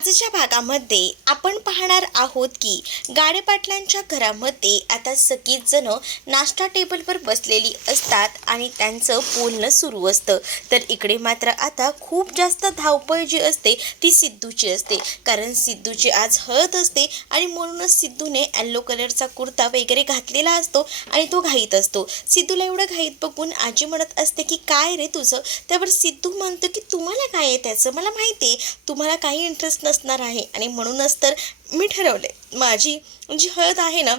आजच्या भागामध्ये आपण पाहणार आहोत की गाडे पाटलांच्या घरामध्ये आता सगळीच जण नाश्ता टेबलवर बसलेली असतात आणि त्यांचं बोलणं सुरू असतं. तर इकडे मात्र आता खूप जास्त धावपळ जी असते ती सिद्धूची असते, कारण सिद्धूची आज हळद असते आणि म्हणूनच सिद्धूने येलो कलरचा कुर्ता वगैरे घातलेला असतो आणि तो घाईत असतो. सिद्धूला एवढं घाईत बघून आजी म्हणत असते की काय रे तुझं. त्यावर सिद्धू म्हणतो की तुम्हाला काय आहे त्याचं, मला माहिती आहे तुम्हाला काही इंटरेस्ट नसणार आहे आणि म्हणूनच तर मी ठरवले माझी जी हळद आहे ना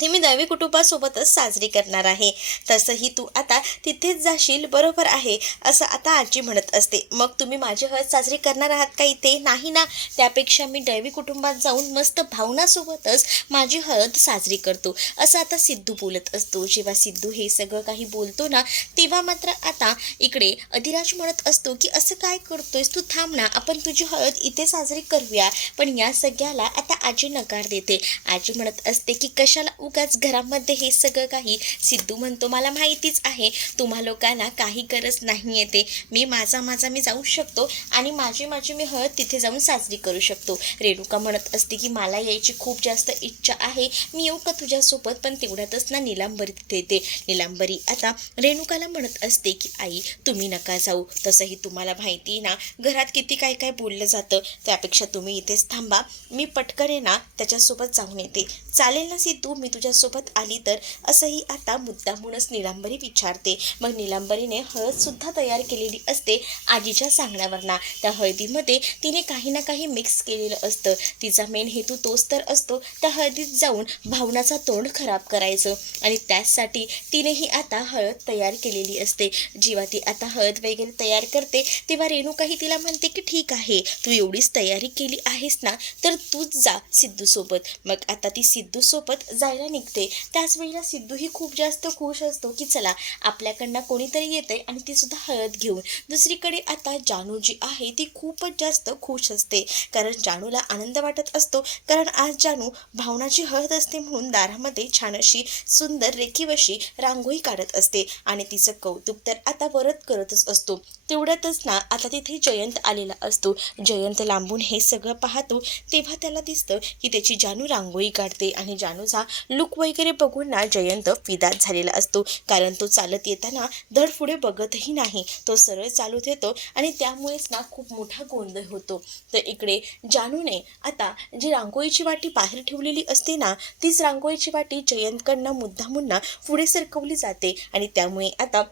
ती मी दैवी कुटुंबासोबतच साजरी करणार आहे. तसंही तू आता तिथेच जाशील, बरोबर आहे असं आता आजी म्हणत असते. मग तुम्ही माझी हळद साजरी करणार आहात का इथे? नाही ना. त्यापेक्षा मी दैवी कुटुंबात जाऊन मस्त भावनासोबतच माझी हळद साजरी करतो असं आता सिद्धू बोलत असतो. जेव्हा सिद्धू हे सगळं काही बोलतो ना तेव्हा मात्र आता इकडे अधिराज म्हणत असतो की असं काय करतोयस तू, थांब ना, आपण तुझी हळद इथे साजरी करूया. पण या सगळ्याला आता आजी नकार देते. आजी म्हणत असते की कशाला उगाच घरामध्ये हे सगळं काही. सिद्धू म्हणतो मला माहितीच आहे तुम्हा लोकांना काही गरज नाही येते, मी मी जाऊ शकतो आणि माझी मी हळद तिथे जाऊन साजरी करू शकतो. रेणुका म्हणत असते की मला यायची खूप जास्त इच्छा आहे, मी येऊ का तुझ्यासोबत. पण तेवढ्यातच ना नीलांबरी तिथे येते. नीलांबरी आता रेणुकाला म्हणत असते की आई तुम्ही नका जाऊ, तसंही तुम्हाला माहिती आहे ना घरात किती काय काय बोललं जातं, त्यापेक्षा तुम्ही इथेच थांबा, मी पटकन आहे ना त्याच्यासोबत जाऊन येते. चालेल ना सिद्धू, मी तुझ्यासोबत आली तर, असंही आता मुद्दामूनच नीलांबरी विचारते. मग नीलांबरीने हळदसुद्धा तयार केलेली असते आजीच्या सांगण्यावरना. त्या हळदीमध्ये तिने काही ना काही मिक्स केलेलं असतं. तिचा मेन हेतू तोच तर असतो त्या हळदीत जाऊन भावनाचा तोंड खराब करायचं आणि त्याचसाठी तिनेही आता हळद तयार केलेली असते. जेव्हा ती आता हळद वगैरे तयार करते तेव्हा रेणुकाही तिला म्हणते की ठीक आहे, तू एवढीच तयारी केली आहेस ना तर तूच जा सिद्धूसोबत. मग आता ती सिद्धूसोबत जायला निघते. त्याच वेळेला सिद्धूही खूप जास्त खुश असतो की चला आपल्याकडनं कोणीतरी येते आणि ती सुद्धा हळद घेऊन. दुसरीकडे आता जानू जी आहे ती खूपच जास्त खुश असते, कारण जानूला आनंद वाटत असतो, कारण आज जानू भावनाची हळद असते म्हणून दारामध्ये छान अशी सुंदर रेखीव अशी रांगोळी काढत असते आणि तिचं कौतुक तर आता वरत करतच असतो. तेवढ्यातच ना आता तिथे जयंत आलेला असतो. जयंत लांबून हे सगळं पाहतो तेव्हा त्याला दिसतं की त्याची जानू रांगोळी काढते आणि जानूचा लुक वगैरे बघून ना जयंत फिदाच झालेला असतो, कारण तो चालत येताना धड पुढे बघतही नाही, तो सरळ चालूच येतो आणि त्यामुळेच ना खूप मोठा गोंधळ होतो. तर इकडे जानूने आता जी रांगोळीची वाटी बाहेर ठेवलेली असते ना तीच रांगोळीची वाटी जयंतकडनं मुद्दामून पुढे सरकवली जाते आणि त्यामुळे आता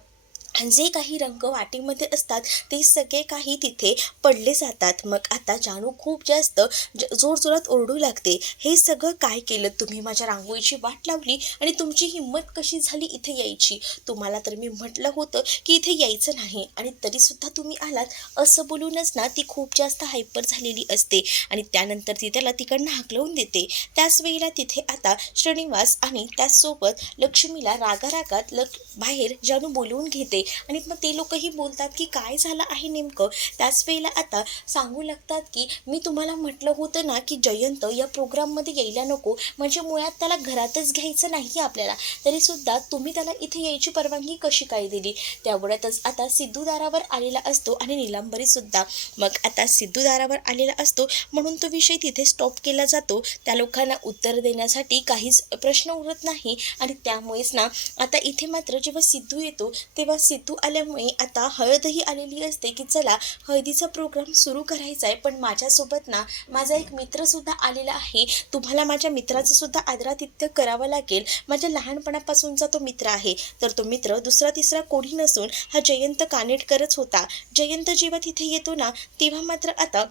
जे काही रंग वाटीमध्ये असतात ते सगळे काही तिथे पडले जातात. मग आता जानू खूप जास्त जोरजोरात ओरडू लागते, हे सगळं काय केलं तुम्ही, माझ्या रांगोळीची वाट लावली आणि तुमची हिंमत कशी झाली इथे यायची, तुम्हाला तर मी म्हटलं होतं की इथे यायचं नाही आणि तरीसुद्धा तुम्ही आलात. असं बोलूनच ना ती खूप जास्त हायपर झालेली असते आणि त्यानंतर ती त्याला तिकडनं हाकलवून देते. त्याच वेळेला तिथे आता श्रीनिवास आणि त्याचसोबत लक्ष्मीला रागारागात बाहेर जानू बोलवून घेते आणि मग ते लोकही बोलतात की काय झालं आहे नेमकं. त्याच वेळेला आता सांगू लागतात की मी तुम्हाला म्हटलं होतं ना की जयंत या प्रोग्राममध्ये यायला नको, म्हणजे मुळात त्याला घरातच घ्यायचं नाही आपल्याला, तरीसुद्धा तुम्ही त्याला इथे यायची परवानगी कशी काय दिली. त्यावेळेतच आता सिद्धू दारावर आलेला असतो आणि नीलांबरीसुद्धा. मग आता सिद्धू दारावर आलेला असतो म्हणून तो विषय तिथे स्टॉप केला जातो. त्या लोकांना उत्तर देण्यासाठी काहीच प्रश्न उरत नाही आणि त्यामुळेच ना आता इथे मात्र जेव्हा सिद्धू येतो तेव्हा सिद्धू आल्यामुळे आता हळदही आलेली असते की चला हळदीचा प्रोग्राम सुरू करायचा आहे, पण माझ्यासोबत ना माझा एक मित्रसुद्धा आलेला आहे, तुम्हाला माझ्या मित्राचं सुद्धा आदरातिथ्य करावं लागेल. माझ्या लहानपणापासूनचा तो मित्र आहे, तर तो मित्र दुसरा तिसरा कोणी नसून हा जयंत कानेटकरच होता. जयंत जेव्हा तिथे येतो ना तेव्हा मात्र आता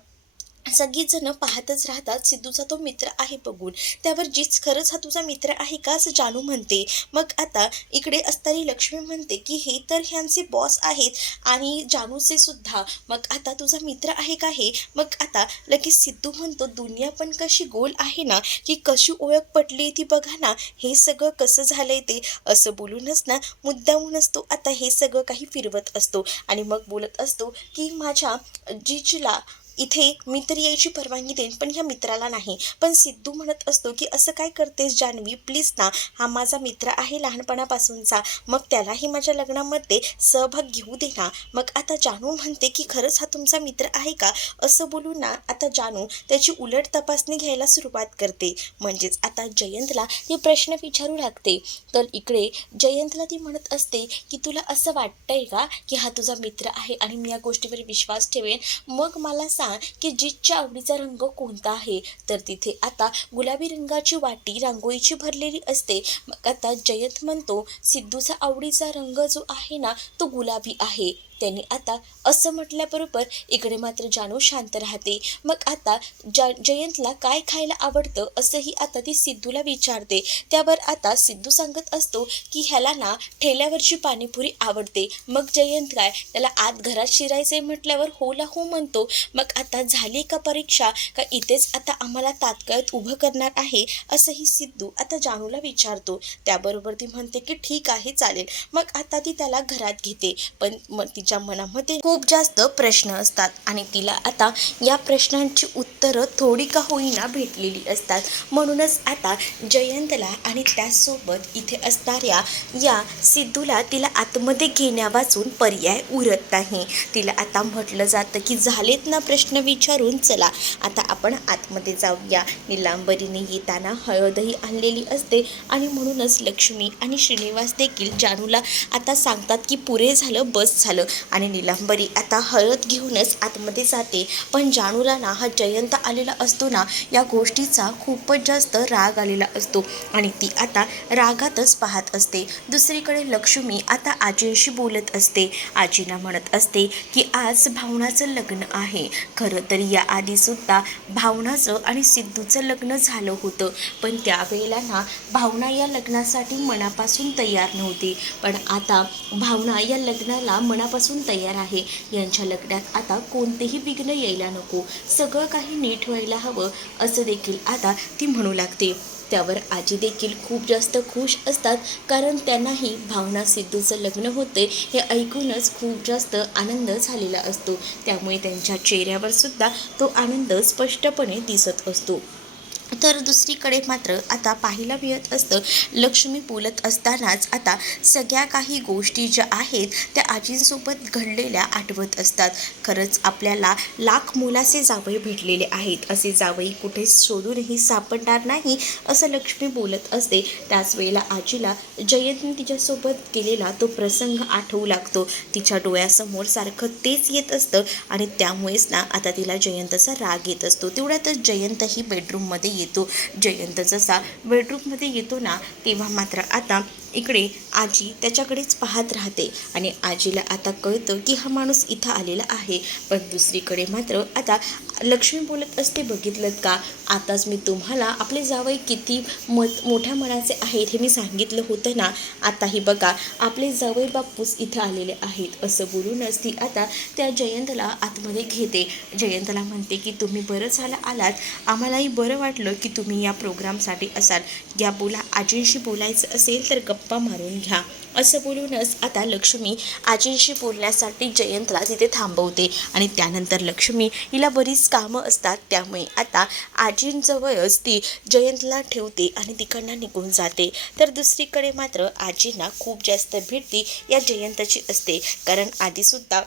सगळीच जण पाहतच राहतात सिद्धूचा तो मित्र आहे बघून. त्यावर जीच खरंच हा तुझा मित्र आहे का असं जानू म्हणते. मग आता इकडे असताना लक्ष्मी म्हणते की हे तर ह्यांचे बॉस आहेत आणि जानूचे सुद्धा, मग आता तुझा मित्र आहे का हे. मग आता लगेच सिद्धू म्हणतो दुनिया पण कशी गोल आहे ना, की कशी ओळख पटली ती बघा ना, हे सगळं कसं झालंय ते, असं बोलूनच ना मुद्दामूनच तो आता हे सगळं काही फिरवत असतो आणि मग बोलत असतो की माझ्या जीजूला इथे मी तर यायची परवानगी देईन पण ह्या मित्राला नाही. पण सिद्धू म्हणत असतो की असं काय करतेस जान्हवी, प्लीज ना, हा माझा मित्र आहे लहानपणापासूनचा, मग त्यालाही माझ्या लग्नामध्ये सहभाग घेऊ दे ना. मग आता जानू म्हणते की खरंच हा तुमचा मित्र आहे का, असं बोलून ना आता जानू त्याची उलट तपासणी घ्यायला सुरुवात करते. म्हणजेच आता जयंतला ती प्रश्न विचारू लागते. तर इकडे जयंतला ती म्हणत असते की तुला असं वाटतंय का की हा तुझा मित्र आहे आणि मी या गोष्टीवर विश्वास ठेवेन, मग मला सांग की जितच्या आवडीचा रंग कोणता आहे. तर तिथे आता गुलाबी रंगाची वाटी रांगोळीची भरलेली असते. मग आता जयंत म्हणतो सिद्धूचा आवडीचा रंग जो आहे ना तो गुलाबी आहे. त्यांनी आता असं म्हटल्याबरोबर इकडे मात्र जानू शांत राहते. मग आता जयंतला काय खायला आवडतं असंही आता ती सिद्धूला विचारते. त्यावर आता सिद्धू सांगत असतो की ह्याला ना ठेल्यावरची पाणीपुरी आवडते. मग जयंत काय त्याला आत घरात शिरायचे म्हटल्यावर होला हो म्हणतो. मग आता झाली का परीक्षा, का इथेच आता आम्हाला तात्काळात उभं करणार आहे, असंही सिद्धू आता जानूला विचारतो. त्याबरोबर ती म्हणते की ठीक आहे चालेल. मग आता ती त्याला घरात घेते. पण तिच्या मनामध्ये खूप जास्त प्रश्न असतात आणि तिला आता या प्रश्नांची उत्तरं थोडी का होईना भेटलेली असतात. म्हणूनच आता जयंतला आणि त्याचसोबत इथे असणाऱ्या या सिद्धूला तिला आतमध्ये घेण्यावाचून पर्याय उरत नाही. तिला आता म्हटलं जातं की झालेत ना प्रश्न विचारून, चला आता आपण आतमध्ये जाऊया. निलांबरीने येताना हळदही आणलेली असते आणि म्हणूनच लक्ष्मी आणि श्रीनिवास देखील जानूला आता सांगतात की पुरे झालं, बस झालं. आणि निलांबरी आता हळद घेऊनच आतमध्ये जाते. पण जानूला ना हा जयंत आलेला असतो ना या गोष्टीचा खूपच जास्त राग आलेला असतो आणि ती आता रागातच पाहत असते. दुसरीकडे लक्ष्मी आता आजींशी बोलत असते. आजींना म्हणत असते की आज भावनाचं लग्न आहे. खरं तर या आधीसुद्धा भावनाचं आणि सिद्धूचं लग्न झालं होतं, पण त्यावेळेला ना भावना या लग्नासाठी मनापासून तयार नव्हती. पण आता भावना या लग्नाला मनापासून तयार आहे. यांच्या लग्नात आता कोणतेही विघ्न यायला नको, सगळं काही नीट व्हायला हवं असं देखील आता ती म्हणू लागते. त्यावर आजी देखील खूप जास्त खुश असतात, कारण त्यांनाही भावना सिद्धूचं लग्न होते हे ऐकूनच खूप जास्त आनंद झालेला असतो. त्यामुळे त्यांच्या चेहऱ्यावर सुद्धा तो आनंद स्पष्टपणे दिसत असतो. तर दुसरीकडे मात्र आता पाहायला मिळत असतं लक्ष्मी बोलत असतानाच आता सगळ्या काही गोष्टी ज्या आहेत त्या आजींसोबत घडलेल्या आठवत असतात. खरंच आपल्याला लाख मोलाचे जावई भेटलेले आहेत, असे जावई कुठे शोधूनही सापडणार नाही असं लक्ष्मी बोलत असते. त्याच वेळेला आजीला जयंतने तिच्यासोबत केलेला तो प्रसंग आठवू लागतो. तिच्या डोळ्यासमोर सारखं तेच येत असतं आणि त्यामुळेच ना आता तिला जयंतचा राग येत असतो. तेवढ्यातच जयंतही बेडरूममध्ये येतो. जयंत जसा बेडरूममध्ये येतो ना तेव्हा मात्र आता इकडे आजी त्याच्याकडेच पाहत राहते आणि आजीला आता कळतं की हा माणूस इथं आलेला आहे. पण दुसरीकडे मात्र आता लक्ष्मी बोलत असते, बघितलं का, आताच मी तुम्हाला आपले जावई किती मोठ्या मनाचे आहेत हे मी सांगितलं होतं ना, आताही बघा आपले जावई बापूस इथं आलेले आहेत. असं बोलूनच ती आता त्या जयंतला आतमध्ये घेते. जयंतला म्हणते की तुम्ही बरं झालं आलात, आम्हालाही बरं वाटलं की तुम्ही या प्रोग्रामसाठी असाल. या बोला, आजींशी बोलायचं असेल तर गप्पा मारून घ्या. असं बोलूनच आता लक्ष्मी आजींशी बोलण्यासाठी जयंतला तिथे थांबवते आणि त्यानंतर लक्ष्मी हिला बरीच कामं असतात, त्यामुळे आता आजींजवळच ती जयंतला ठेवते आणि तिकडनं निघून जाते. तर दुसरीकडे मात्र आजींना खूप जास्त भीती या जयंतची असते, कारण आधीसुद्धा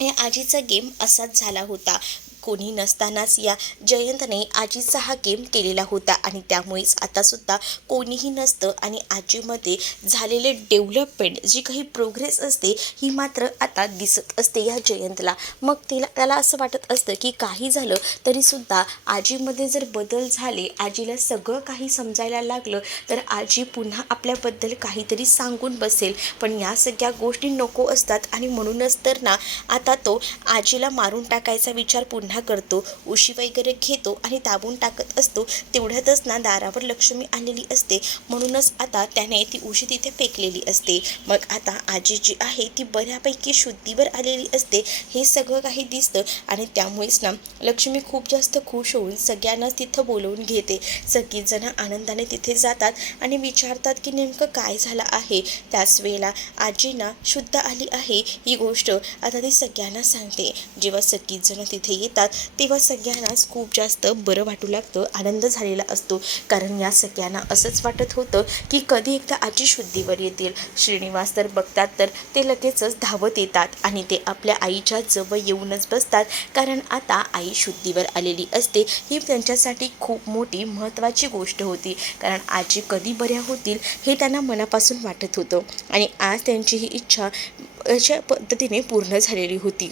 या आजीचा गेम असाच झाला होता. कोणी नसतानाच या जयंतने आजीचा हा गेम केलेला होता आणि त्यामुळेच आतासुद्धा कोणीही नसतं आणि आजीमध्ये झालेले डेव्हलपमेंट, जी काही प्रोग्रेस असते ही मात्र आता दिसत असते या जयंतला. मग त्याला असं वाटत असतं की काही झालं तरीसुद्धा आजीमध्ये जर बदल झाले, आजीला सगळं काही समजायला लागलं तर आजी पुन्हा आपल्याबद्दल काहीतरी सांगून बसेल. पण या सगळ्या गोष्टी नको असतात आणि म्हणूनच तर ना आता तो आजीला मारून टाकायचा विचार पुन्हा करतो. उशी वगैरे घेतो आणि दाबून टाकत असतो. तेवढ्यातच ना दारावर लक्ष्मी आलेली असते, म्हणूनच आता त्याने ती उशी तिथे फेकलेली असते. मग आता आजी जी आहे ती बऱ्यापैकी शुद्धीवर आलेली असते, हे सगळं काही दिसतं आणि त्यामुळेच ना लक्ष्मी खूप जास्त खुश होऊन सगळ्यांनाच तिथं बोलवून घेते. सगळीजण आनंदाने तिथे जातात आणि विचारतात की नेमकं काय झालं आहे. त्याच वेळेला आजींना शुद्ध आली आहे ही गोष्ट आता ती सगळ्यांना सांगते. जेव्हा सगळीजण तिथे येतात असतात तेव्हा सगळ्यांनाच खूप जास्त बरं वाटू लागतं, आनंद झालेला असतो. कारण या सगळ्यांना असंच वाटत होतं की कधी एकदा आजी शुद्धीवर येतील. श्रीनिवास तर बघतात तर ते लगेचच धावत येतात आणि ते आपल्या आईच्या जवळ येऊनच बसतात. कारण आता आई शुद्धीवर आलेली असते. ही त्यांच्यासाठी खूप मोठी महत्त्वाची गोष्ट होती. कारण आजी कधी बऱ्या होतील हे त्यांना मनापासून वाटत होतं आणि आज त्यांची ही इच्छा अशा पद्धतीने पूर्ण झालेली होती.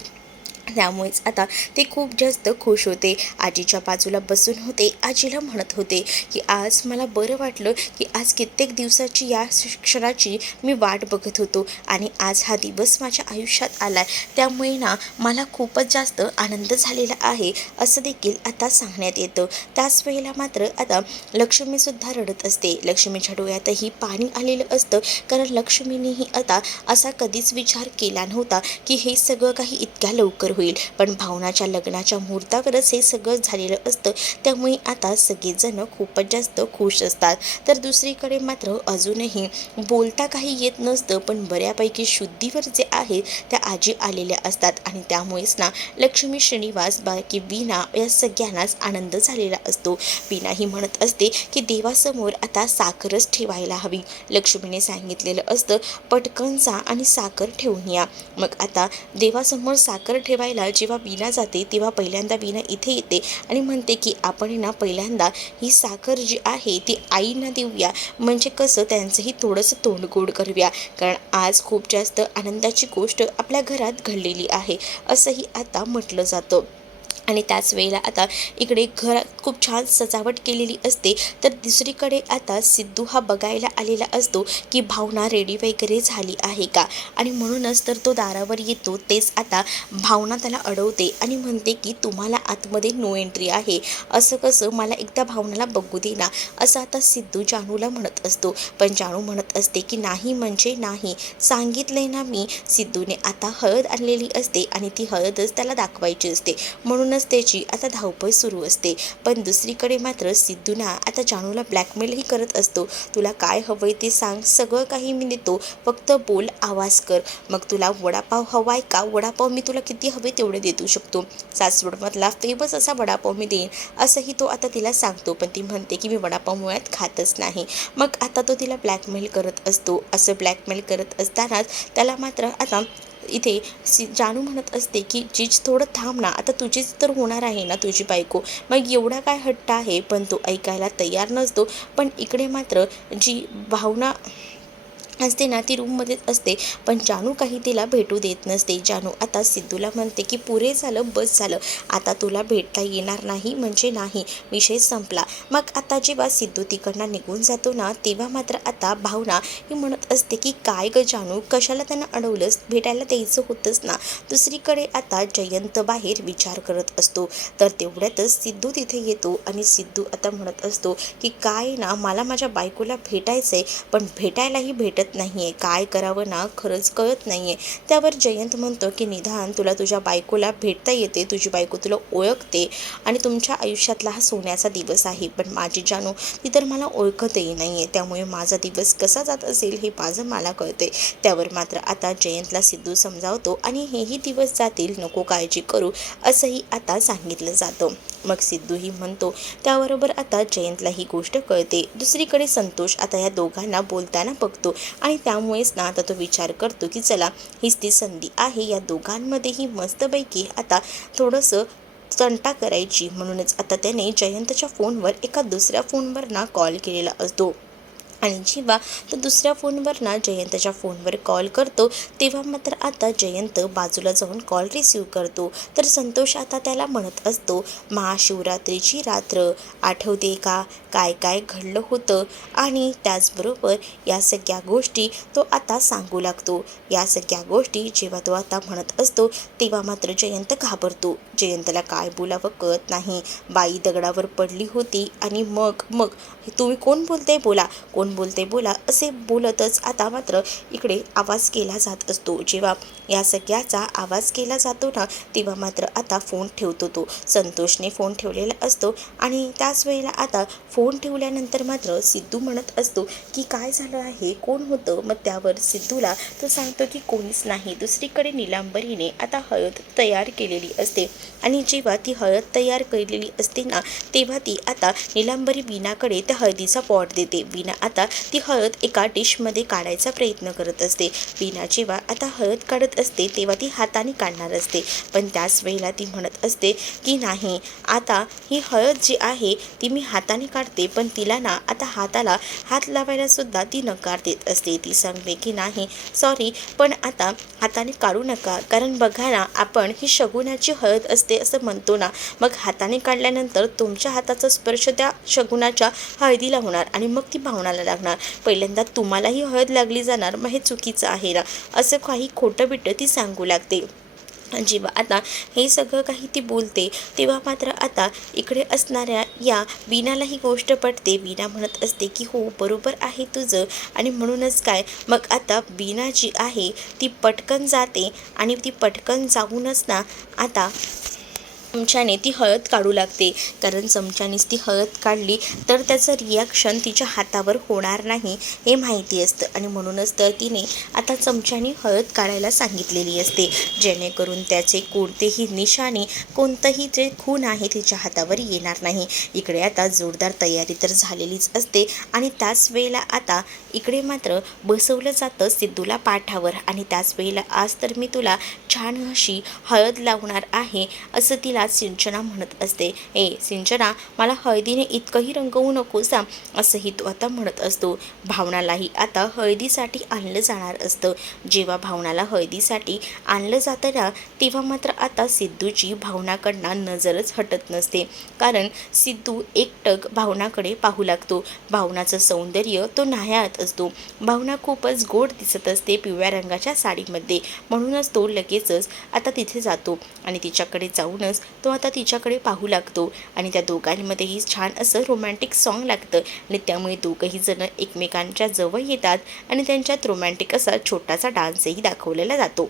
त्यामुळेच आता ते खूप जास्त खुश होते. आजीच्या बाजूला बसून होते. आजीला म्हणत होते की आज मला बरं वाटलं की आज कित्येक दिवसाची या क्षणाची मी वाट बघत होतो आणि आज हा दिवस माझ्या आयुष्यात आला आहे. त्यामुळे ना मला खूपच जास्त आनंद झालेला आहे असं देखील आता सांगण्यात येतं. त्याच वेळेला मात्र आता लक्ष्मीसुद्धा रडत असते. लक्ष्मीच्या डोळ्यातही पाणी आलेलं असतं. कारण लक्ष्मीनेही आता असा कधीच विचार केला नव्हता की हे सगळं काही इतक्या लवकर होईल. पण भावनाच्या लग्नाच्या मुहूर्तावरच हे सगळं झालेलं असतं. त्यामुळे आता सगळेजण खूपच जास्त खुश असतात. तर दुसरीकडे मात्र अजूनही बोलता काही येत नसतं, पण बऱ्यापैकी शुद्धीवर जे आहे त्या आजी आलेल्या असतात आणि त्यामुळेच ना लक्ष्मी, श्रीनिवास, बाकी वीणा या सगळ्यांनाच आनंद झालेला असतो. वीणा ही म्हणत असते की देवासमोर आता साखरच ठेवायला हवी. लक्ष्मीने सांगितलेलं असतं पटकन जा आणि साखर ठेवून या. मग आता देवासमोर साखर ठेवायला जेव्हा वीणा जाते तेव्हा पहिल्यांदा वीणा इथे येते आणि म्हणते की आपण ना पहिल्यांदा ही साखर जी आहे ती आईंना देऊया, म्हणजे कसं त्यांचंही थोडंसं तोंड गोड करूया. कारण आज खूप जास्त आनंदाची गोष्ट आपल्या घरात घडलेली आहे असंही आता म्हटलं जातं. आणि त्याच वेळेला आता इकडे घरात खूप छान सजावट केलेली असते. तर दुसरीकडे आता सिद्धू हा बघायला आलेला असतो की भावना रेडी वगैरे झाली आहे का, आणि म्हणूनच तर तो दारावर येतो. तेच आता भावना त्याला अडवते आणि म्हणते की तुम्हाला आतमध्ये नो एंट्री आहे. असं कसं, मला एकदा भावनाला बघू दे ना, असं आता सिद्धू जानूला म्हणत असतो. पण जानू म्हणत असते की नाही म्हणजे नाही, सांगितलंय ना मी. सिद्धूने आता हळद आणलेली असते आणि ती हळदच त्याला दाखवायची असते. म्हणूनच त्याची आता धावपळ सुरू असते. पण दुसरीकडे मात्र सिद्धू ना आता जानूला ब्लॅकमेलही करत असतो. तुला काय हवंय ते सांग, सगळं काही मी देतो, फक्त बोल, आवाज कर. मग तुला वडापाव हवाय का? वडापाव मी तुला किती हवे तेवढे देऊ शकतो. सासवडमधला फेमस असा वडापाव मी देईन असंही तो आता तिला सांगतो. पण ती म्हणते की मी वडापाव मुळात खातच नाही. मग आता तो तिला ब्लॅकमेल करत असतो. असं ब्लॅकमेल करत असतानाच त्याला मात्र आता इथे जानू म्हणत असते की जीज थोडं थांब ना, आता तुझीच तर होणार आहे ना तुझी बायको, मग एवढा काय हट्ट आहे. पण तो ऐकायला तयार नसतो. पण इकडे मात्र जी भावना असते ना ती रूममध्येच असते. पण जानू काही तिला भेटू देत नसते. जानू आता सिद्धूला म्हणते की पुरे झालं, बस झालं, आता तुला भेटता येणार नाही म्हणजे नाही, विषय संपला. मग आता जेव्हा सिद्धू तिकडनं निघून जातो ना तेव्हा मात्र आता भावना ही म्हणत असते की काय ग जानू, कशाला त्यांना अडवलंस, भेटायला द्यायचं होतंच ना. दुसरीकडे आता जयंत बाहेर विचार करत असतो. तर तेवढ्यातच सिद्धू तिथे येतो आणि सिद्धू आता म्हणत असतो की काय ना, मला माझ्या बायकोला भेटायचंय पण भेटायलाही भेटत नाहीये, काय करावं ना खरंच कळत नाहीये. त्यावर जयंत म्हणतो की निदान तुला तुझ्या बायकोला भेटता येते, तुझी बायको तुला ओळखते आणि तुमच्या आयुष्यातला हा सोन्याचा दिवस आहे. पण माझी जानू ती तर मला ओळखतही नाहीये, त्यामुळे माझा दिवस कसा जात असेल हे माझं मला कळते. त्यावर मात्र आता जयंतला सिद्धू समजावतो आणि हेही दिवस जातील, नको काळजी करू, असंही आता सांगितलं जातं. मग सिद्धूही म्हणतो. त्याबरोबर आता जयंतला ही गोष्ट कळते. दुसरीकडे संतोष आता या दोघांना बोलताना बघतो आणि त्यामुळेच ना आता तो विचार करतो की चला हीच ती संधी आहे या दोघांमध्येही मस्तपैकी आता थोडंसं तंटा करायची. म्हणूनच आता त्याने जयंतच्या फोनवर एका दुसऱ्या फोनवर ना कॉल केलेला असतो. आणि जेव्हा तो दुसऱ्या फोनवर ना जयंतच्या फोनवर कॉल करतो तेव्हा मात्र आता जयंत बाजूला जाऊन कॉल रिसीव करतो. तर संतोष आता त्याला म्हणत असतो महाशिवरात्रीची रात्र आठवते का, काय काय घडलं होतं, आणि त्याचबरोबर या सगळ्या गोष्टी तो आता सांगू लागतो. या सगळ्या गोष्टी जेव्हा तो आता म्हणत असतो तेव्हा मात्र जयंत घाबरतो. जयंतला काय बोलावं कळत नाही. बाई दगडावर पडली होती आणि मग मग तुम्ही कोण बोलते बोला, कोण बोलते बोला, असे बोलतच आता मात्र इकडे आवाज केला जात असतो. जेव्हा या सगळ्याचा आवाज केला जातो ना तेव्हा मात्र आता फोन ठेवतो तो. संतोषने फोन ठेवलेला असतो आणि त्याच वेळेला आता फोन ठेवल्यानंतर मात्र सिद्धू म्हणत असतो की काय झालं आहे, कोण होतं. मग त्यावर सिद्धूला तो सांगतो की कोणीच नाही. दुसरीकडे निलांबरीने आता हळद तयार केलेली असते आणि जेव्हा ती हळद तयार केलेली असते ना, तेव्हा ती आता नीलांबरी वीणाकडे त्या हळदीचा पॉट देते. वीणा आता ती हळद एका डिशमध्ये काढायचा प्रयत्न करत असते. वीणा जेव्हा आता हळद काढत असते तेव्हा ती हाताने काढणार असते, पण त्याच वेळेला ती म्हणत असते की नाही, आता ही हळद जी आहे ती मी हाताने काढते, पण तिला ना आता हाताला हात लावायला सुद्धा ती नकार देत असते. ती सांगते की नाही सॉरी, पण आता हाताने काढू नका, कारण बघा ना, आपण ही शगुनाची हळद असते असं म्हणतो ना, मग हाताने काढल्यानंतर तुमच्या हाताचा स्पर्श त्या शगुनाच्या हळदीला होणार आणि मग ती भावनाला लागणार. पहिल्यांदा तुम्हालाही हळद लागली जाणार, मग हे चुकीचं आहे ना, असं काही खोटं बिटं ती सांगू लागते. जेव्हा आता हे सगळं काही ती बोलते तेव्हा मात्र आता इकडे असणाऱ्या या वीणाला ही गोष्ट पटते. वीणा म्हणत असते की हो बरोबर आहे तुझं, आणि म्हणूनच काय, मग आता वीणा जी आहे ती पटकन जाते आणि ती पटकन जाऊनच ना आता चमच्याने ती हळद काढू लागते, कारण चमच्यानेच ती हळद काढली तर त्याचं रिॲक्शन तिच्या हातावर होणार नाही हे माहिती असतं, आणि म्हणूनच तर तिने आता चमच्याने हळद काढायला सांगितलेली असते, जेणेकरून त्याचे कोणतेही निशाणे, कोणतंही जे खून आहे तिच्या हातावर येणार नाही. इकडे आता जोरदार तयारी तर झालेलीच असते, आणि त्याच वेळेला आता इकडे मात्र बसवलं जातं सिद्धूला पाठावर, आणि त्याच वेळेला आज तर मी तुला छान अशी हळद लावणार आहे असं तिला सिंचना म्हणत असते. ए सिंचना, मला हळदीने इतकंही रंगवू नकोसा, असंही तो आता म्हणत असतो. भावनालाही आता हळदीसाठी आणलं जाणार असतं. जेव्हा भावनाला हळदीसाठी आणलं जातं ना, तेव्हा मात्र आता सिद्धूची भावनाकडनं नजरच हटत नसते, कारण सिद्धू एकटक भावनाकडे पाहू लागतो. भावनाचं सौंदर्य तो न्याहाळत असतो. भावना खूपच गोड दिसत असते पिवळ्या रंगाच्या साडीमध्ये, म्हणूनच तो लगेचच आता तिथे जातो आणि तिच्याकडे जाऊनच तो आता तिच्याकडे पाहू लागतो, आणि त्या दोघांमध्येही छान असं रोमॅन्टिक सॉन्ग लागतं, आणि त्यामुळे दोघंही जण एकमेकांच्या जवळ येतात आणि त्यांच्यात रोमॅन्टिक असा छोटासा डान्सही दाखवलेला जातो.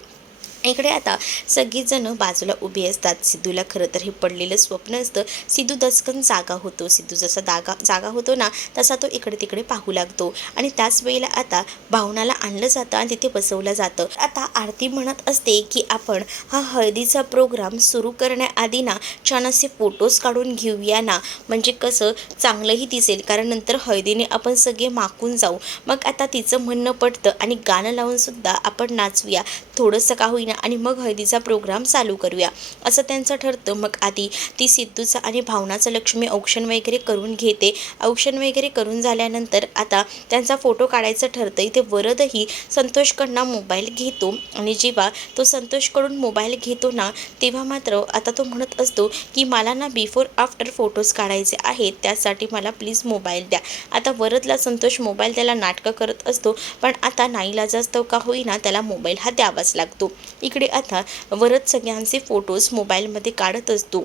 इकडे आता सगळीजणं बाजूला उभी असतात. सिद्धूला खरं तर हे पडलेलं स्वप्न असतं. सिद्धू दचकन जागा होतो. सिद्धू जसा जागा होतो ना, तसा तो इकडे तिकडे पाहू लागतो, आणि त्याच वेळेला आता भावनाला आणलं जातं आणि तिथे बसवलं जातं. आता आरती म्हणत असते की आपण हा हळदीचा प्रोग्राम सुरू करण्याआधी ना छान असे फोटोज काढून घेऊया ना, म्हणजे कसं चांगलंही दिसेल, कारण नंतर हळदीने आपण सगळे माकून जाऊ. मग आता तिचं म्हणणं पडतं, आणि गाणं लावून सुद्धा आपण नाचूया थोडंसं का होईना, आणि मग हळदीचा प्रोग्राम चालू करूया असं त्यांचं ठरतं. मग आधी ती सिद्धूचा आणि भावनाचं लक्ष्मी औक्षण वगैरे करून घेते. औक्षण वगैरे करून झाल्यानंतर आता त्यांचा फोटो काढायचं ठरतं. इथे वरदही संतोषकडनं मोबाईल घेतो, आणि जेव्हा तो संतोषकडून मोबाईल घेतो ना, तेव्हा मात्र आता तो म्हणत असतो की मला ना बिफोर आफ्टर फोटोज काढायचे आहेत, त्यासाठी मला प्लीज मोबाईल द्या. आता वरदला संतोष मोबाईल द्यायला नाटकं करत असतो, पण आता नाईलाजास्तव का होईना त्याला मोबाईल हा द्यावाच लागतो. इकडे आता वरद सगळ्यांचे फोटोज मोबाईलमध्ये काढत असतो,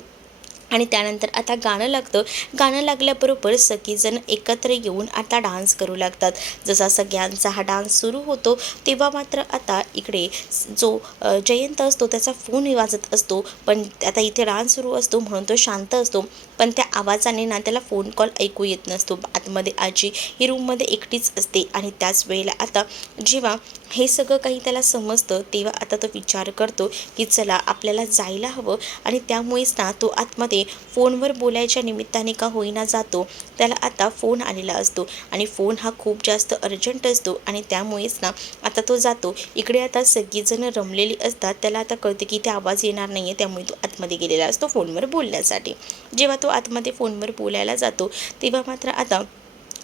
आणि त्यानंतर आता गाणं लागतं. गाणं लागल्याबरोबर सगळीजण एकत्र येऊन आता डान्स करू लागतात. जसा सगळ्यांचा हा डान्स सुरू होतो तेव्हा मात्र आता इकडे जो जयंत असतो त्याचा फोन वाजत असतो, पण आता इथे डान्स सुरू असतो म्हणून तो शांत असतो, पण त्या आवाजाने ना त्याला फोन कॉल ऐकू येत नसतो. आतमध्ये आजी ही रूममध्ये एकटीच असते, आणि त्याच वेळेला आता जेव्हा हे सगळं काही त्याला समजतं तेव्हा आता तो विचार करतो की चला आपल्याला जायला हवं, आणि त्यामुळेच ना तो आतमध्ये फोनवर बोलायच्या निमित्ताने का होईना जातो. त्याला आता फोन आलेला असतो, आणि फोन हा खूप जास्त अर्जंट असतो, आणि त्यामुळेच ना आता तो जातो. इकडे आता सगळीजणं रमलेली असतात. त्याला आता कळते की ते आवाज येणार नाही आहे, त्यामुळे तो आतमध्ये गेलेला असतो फोनवर बोलण्यासाठी. जेव्हा तो आतमध्ये फोनवर बोलायला जातो तेव्हा मात्र आता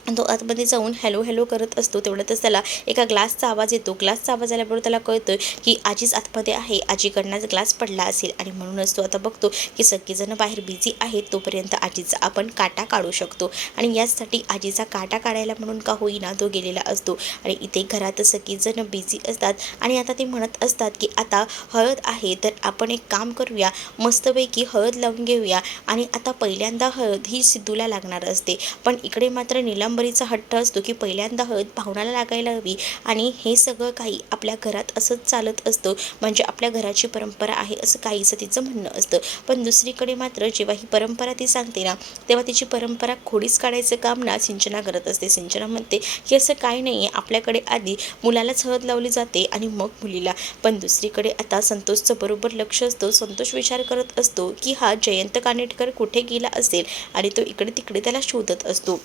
तो आतमध्ये जाऊन हॅलो हॅलो करत असतो. तेवढ्यातच त्याला एका ग्लासचा आवाज येतो. ग्लासचा आवाज आल्याबरोबर त्याला कळतं की आजीच आतमध्ये आहे, आजीकडनंच ग्लास पडला असेल, आणि म्हणूनच तो आता बघतो की सगळेजण बाहेर बिझी आहेत, तोपर्यंत आजीचा आपण काटा काढू शकतो, आणि याचसाठी आजीचा काटा काढायला म्हणून का होईना तो गेलेला असतो. आणि इथे घरात सगळेजण बिझी असतात, आणि आता ते म्हणत असतात की आता हळद आहे तर आपण एक काम करूया, मस्तपैकी हळद लावून घेऊया, आणि आता पहिल्यांदा हळद ही सिद्धूला लागणार असते. पण इकडे मात्र नीलम कादंबरीचा हट्ट असतो की पहिल्यांदा हळद पाहुण्याला लागायला हवी आणि हे सगळं काही आपल्या घरात असंच चालत असतं, म्हणजे आपल्या घराची परंपरा आहे असं काहीसं तिचं म्हणणं असतं. पण दुसरीकडे मात्र जेव्हा ही परंपरा ती सांगते ना, तेव्हा तिची परंपरा खोडीच काढायचं काम ना सिंचना करत असते. सिंचना म्हणते की असं काही नाही आहे, आपल्याकडे आधी मुलालाच हळद लावली जाते आणि मग मुलीला. पण दुसरीकडे आता संतोषचं बरोबर लक्ष असतं. संतोष विचार करत असतो की हा जयंत कानेटकर कुठे गेला असेल आणि तो इकडे तिकडे त्याला शोधत असतो.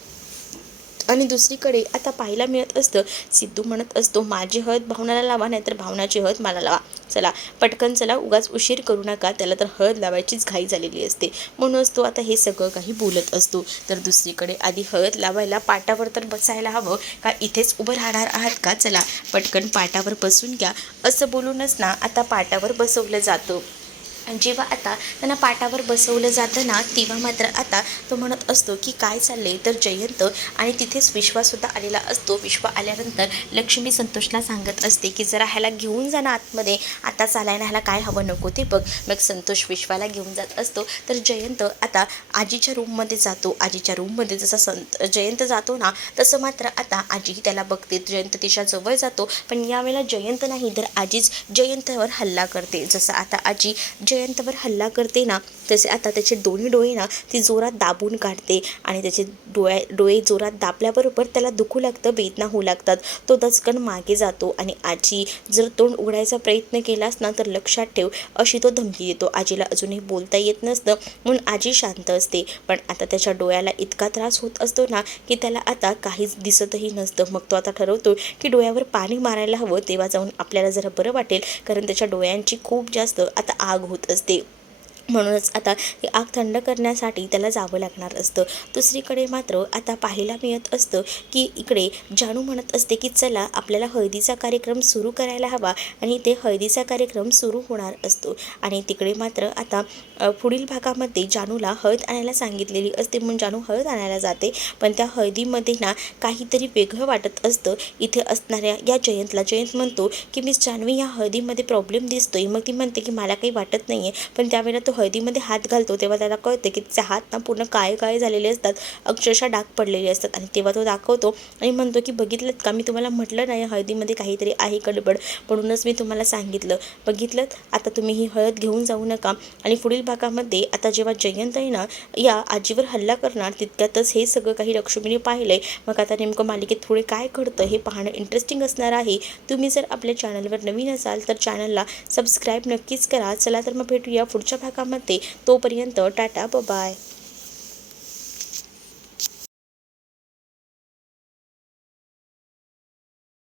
आणि दुसरीकडे आता पाहायला मिळत असतं सिद्धू म्हणत असतो, माझी हळद भावनाला लावा नाहीतर भावनाची हळद मला लावा. चला पटकन चला, उगाच उशीर करू नका. त्याला तर हळद लावायचीच घाई झालेली असते, म्हणूनच तो आता हे सगळं काही बोलत असतो. तर दुसरीकडे आधी हळद लावायला पाटावर तर बसायला हवं का, इथेच उभं राहणार आहात का, चला पटकन पाटावर बसून घ्या, असं बोलूनच ना आता पाटावर बसवलं जातं. आणि जेव्हा आता त्यांना पाटावर बसवलं जातं ना, तेव्हा मात्र आता तो म्हणत असतो की काय चालले, तर जयंत आणि तिथेच विश्वासुद्धा आलेला असतो. विश्वा आल्यानंतर लक्ष्मी संतोषला सांगत असते की जरा ह्याला घेऊन जा ना आतमध्ये, आता चालायला ह्याला काय हवं नको ते बघ. मग संतोष विश्वाला घेऊन जात असतो. तर जयंत आता आजीच्या रूममध्ये जातो. आजीच्या रूममध्ये जसा जयंत जातो ना, तसं मात्र आता आजी त्याला बघते. जयंत तिच्या जवळ जातो, पण यावेळेला जयंत नाही तर आजीच जयंतवर हल्ला करते. जसं आता आजी जयंतवर हल्ला करते ना, तसे आता त्याचे दोन्ही डोळे ना ती जोरात दाबून काढते आणि त्याचे डोळे जोरात दाबल्याबरोबर त्याला दुखू लागतं, वेदना होऊ लागतात. तो दचकन मागे जातो आणि आजी जर तोंड उघडायचा प्रयत्न केलास ना तर लक्षात ठेव, अशी तो धमकी देतो. आजीला अजूनही बोलता येत नसतं म्हणून आजी शांत असते. पण आता त्याच्या डोळ्याला इतका त्रास होत असतो ना की त्याला आता काहीच दिसतही नसतं. मग तो आता ठरवतो की डोळ्यावर पाणी मारायला हवं, तेव्हा जाऊन आपल्याला जरा बरं वाटेल, कारण त्याच्या डोळ्यांची खूप जास्त आता आग होत असते. म्हणूनच आता ही आग थंड करण्यासाठी त्याला जावं लागणार असतं. दुसरीकडे मात्र आता पाहायला मिळत असतं की इकडे जानू म्हणत असते की चला आपल्याला हळदीचा कार्यक्रम सुरू करायला हवा आणि ते हळदीचा कार्यक्रम सुरू होणार असतो. आणि तिकडे मात्र आता पुढील भागामध्ये जानूला हळद आणायला सांगितलेली असते म्हणून जानू हळद आणायला जाते. पण त्या हळदीमध्ये ना काहीतरी वेगळं वाटत असतं इथे असणाऱ्या या जयंतला. जयंत म्हणतो की मिस जान्हवी, या हळदीमध्ये प्रॉब्लेम दिसतोय. मग ती म्हणते की मला काही वाटत नाही आहे. पण त्यावेळेला तो हळदीमध्ये हात घालतो तेव्हा त्याला कळते की तिचे हात ना पूर्ण काळे काळे झालेले असतात, अक्षरशः डाग पडलेले असतात. आणि तेव्हा तो दाखवतो आणि म्हणतो की बघितलं का, मी तुम्हाला म्हटलं नाही हळदीमध्ये काहीतरी आहे गडबड, म्हणूनच मी तुम्हाला सांगितलं. बघितलं, आता तुम्ही ही हळद घेऊन जाऊ नका. आणि पुढील भागामध्ये आता जेव्हा जयंत आहे ना या आजीवर हल्ला करणार, तितक्यातच हे सगळं काही लक्ष्मीने पाहिलंय. मग आता नेमकं मालिकेत पुढे काय घडतं हे पाहणं इंटरेस्टिंग असणार आहे. तुम्ही जर आपल्या चॅनलवर नवीन असाल तर चॅनलला सबस्क्राईब नक्कीच करा. चला तर मग भेटूया पुढच्या भागामध्ये. तोपर्यंत टाटा, बाय.